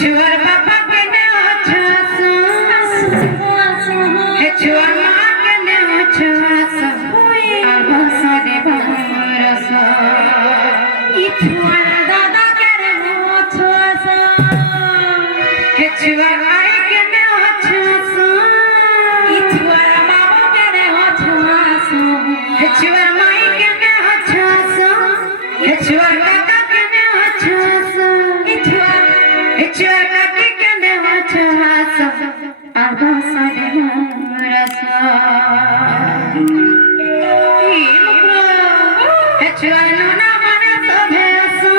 छुआर बाबा के ने छासो हे छुआर मां के ने छासो आगो सरे बरसो ई छुआर दादा के ने छासो हे छुआर आई के ने छासो ई छुआर बाबा के ने छासो हे छुआर माई के ने छासो हे छुआर दादा के ने छासो ई छुआर काकी के ने छासो आगो सरे बरसो ई मुकरो हे छुआर नोना माने सोभे आसो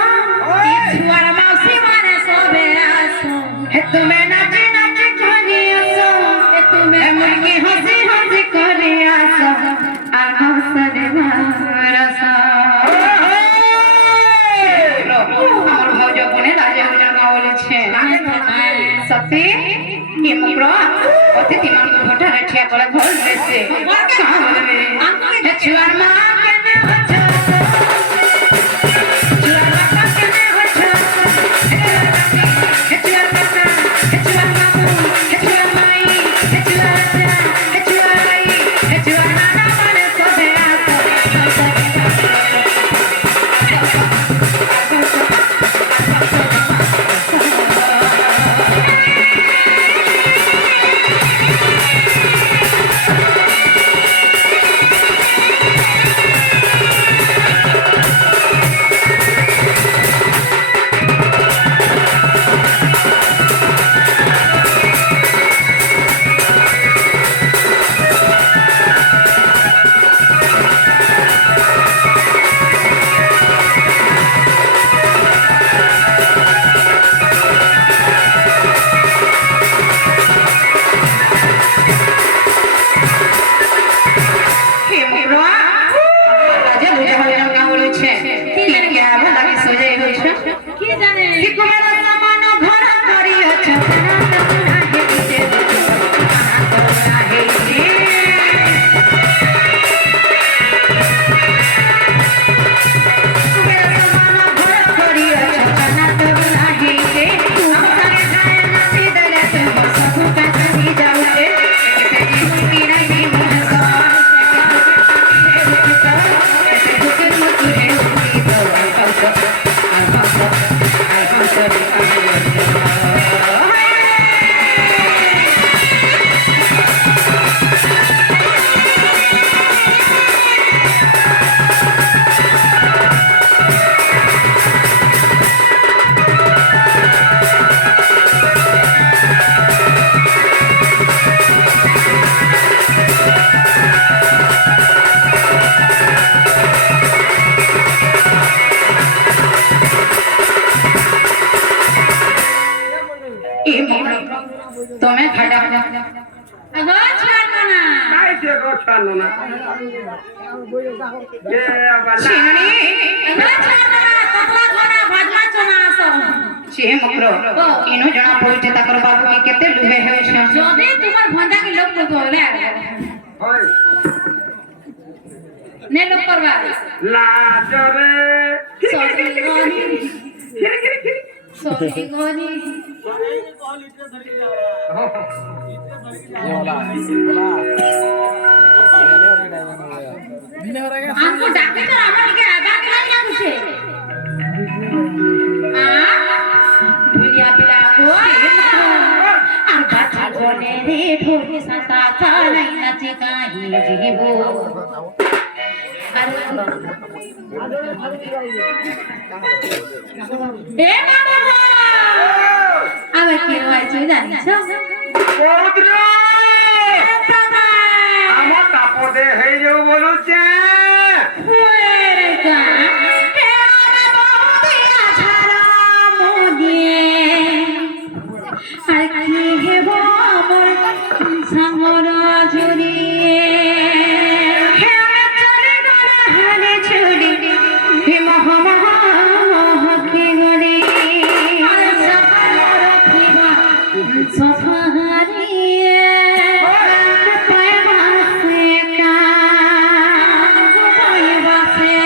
ई छुआर मौसी माने सोभे आसो हे तुम्हें नाची नाची कोनी आसो हे तुम्हें मुर्गी हंसी हंसी कोनी आसो आगो सरे बरसो আমার ভৌজ কোনে রাজে ওজন গাওলেছে সত্যি কি মুকরা অতিথি মান ঘটা রাখিয়া করে ঘর লেছে কাহ বলবে হে ছুয়ার মা কেনে হচ্ছে ছুয়ার বাবা কেনে হচ্ছে হে ছুয়ার বাবা হে ছুয়ার বাবু হে ছুয়ার মাই হে ছুয়ার রাজা হে ছুয়ার আই হে ছুয়ার নানা মানে সবে আসো तुम्हें खड़ा अगो छानो ना काय से गो छानो ना ये छिणी अगो छानो ना कपला कोना भाजमा चना आसो छे मकरो इनो जणा पहुंचे तकर बाबू के केते लुहे है जदी तुमर भंजा के लोग को बोले होय ने लोग करवा लाज रे सॉरी गोनी सॉरी गोनी हमको डाके तो आना लेके आधा किला क्या पूछे भुलिया पिला को और बाछा कोने रे ढोली संता सा नहीं नाचे काहे जीवो ए बाबा आवे केरवाई जोई जानी छ कोदरो আমার কাপড়ে হেই যাও বলুছে ওরে কা কেরা বহুদিয়া ছাড়া মদিয়ে আর কি হেব মোর সামর জুড়িয়ে হে চলে গলা হালে ছুড়ি হে মহমহা মহকে গড়ি আর সফল রখিবা সফারিয়ে পায় বাসে কা পায় বাসে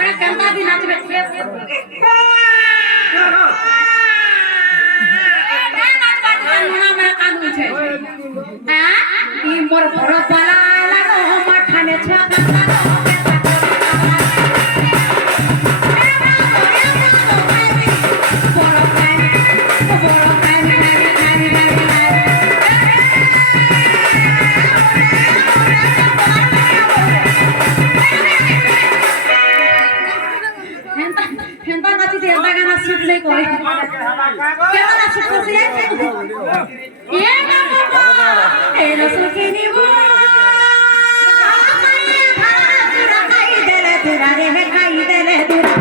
एबरा कंता दिन नाचबे मोर भरो पला लागो मठाने छका हेंता नाची दे हेंता गाना शूट ले कोई केना ना शूट करसी ये बाबा ए रसो के नीबो खाई देले तेरा रे खाई देले तेरा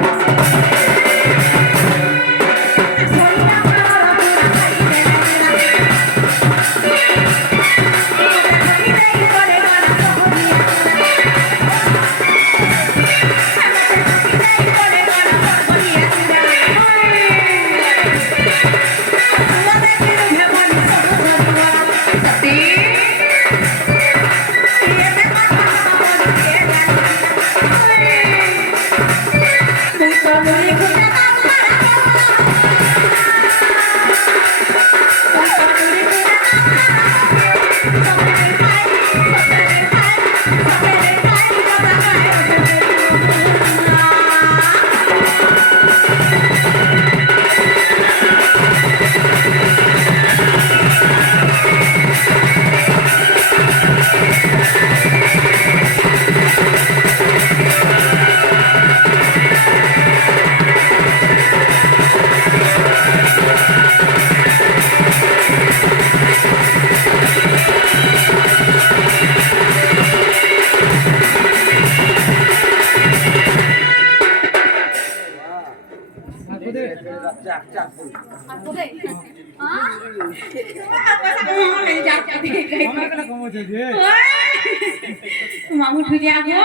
मामू ठुजे आगो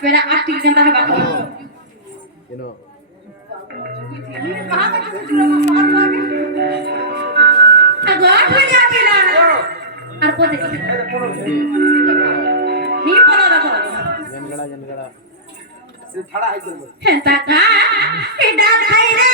पेरा आटी गंदा है बाकी you know आगो ठुजे आकेला और को देख नी पला रखो जनगड़ा से खड़ा है हेंता का ए डाल खाई रे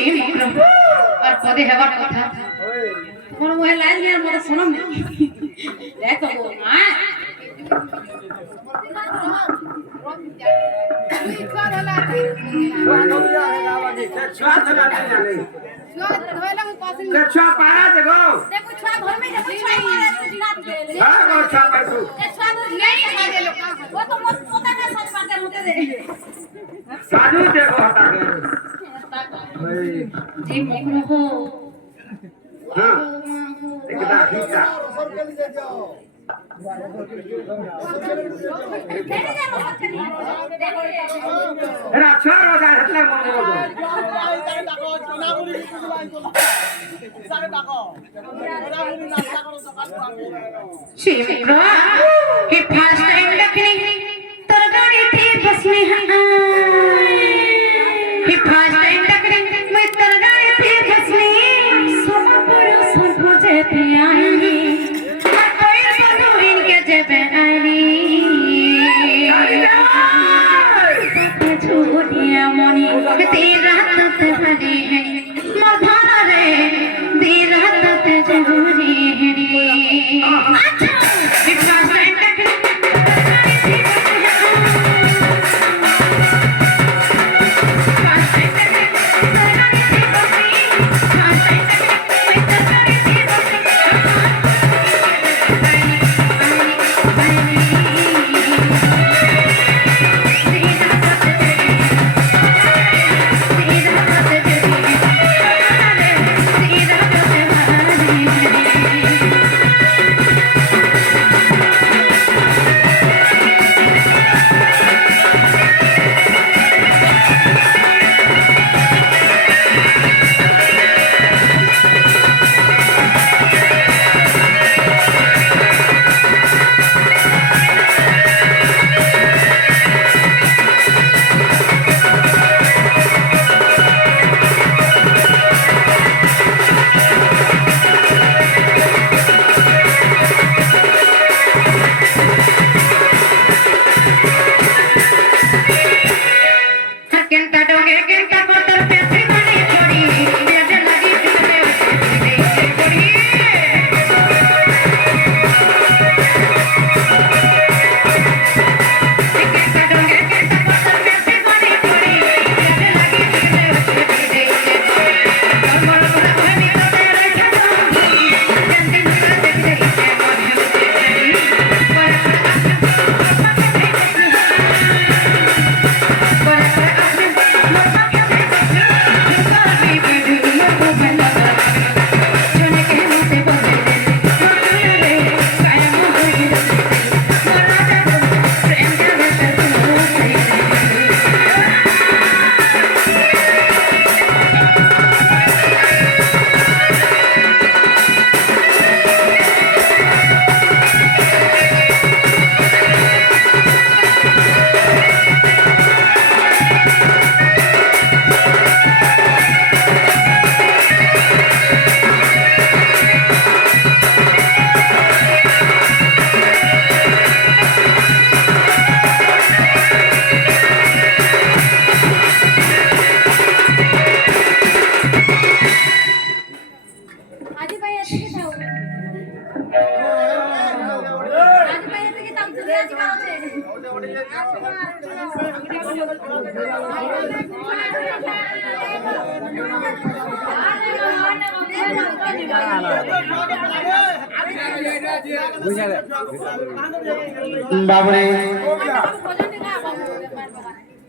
और पदे हेबार कथा তোমার ওই লাইন নিয়ে মনে শুনুন দেখো মা छुआ पाया देखो देखो छुआ घर में देखो छुआ मारे तो जिना दे हां वो छुआ पाई तू ए छुआ तो नहीं खा दे लोग वो तो मत पता नहीं सच बात होते दे साजू देखो हटा के जी मोकनो हो हां एकदा ठीका एरा छोर हो जाए એટલે મોકો शिवरा हे फर्स्ट टाइम देखनी तोर गाड़ी थी बस में हे फर्स्ट टाइम देखनी मैं तोर गाड़ी थी बस में सोमपुर सोमपुर जेते आई कोई तो इनके जेबे आई আচ্ছা বিকাশ টাইমটা बाबरे